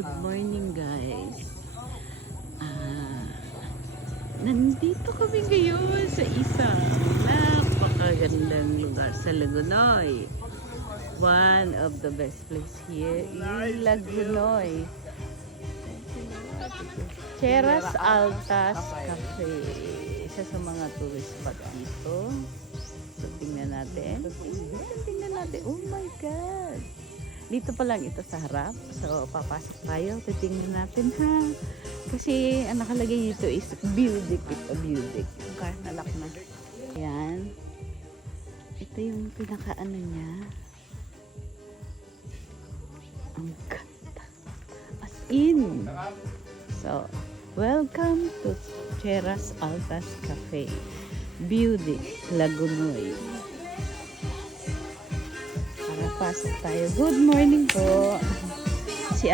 Good morning guys. Nandito kami ngayon sa isang napakagandang lugar sa Lagunoy. One of the best place here in Lagunoy. Cheras Altas Cafe. Isa sa mga tourist spot dito. So tingnan natin. Tingnan natin. Oh my God! Dito pa lang ito sa harap. So, papasok tayo. Titingnan natin ha. Kasi, ang nakalagay dito is Building. Ito, Building. Yung car nalak na. Ayan. Ito yung pinaka-ano niya. Ang ganda. As in. So, welcome to Cheras Altas Cafe. Building, Lagunoy. Pasok tayo. Good morning po. Si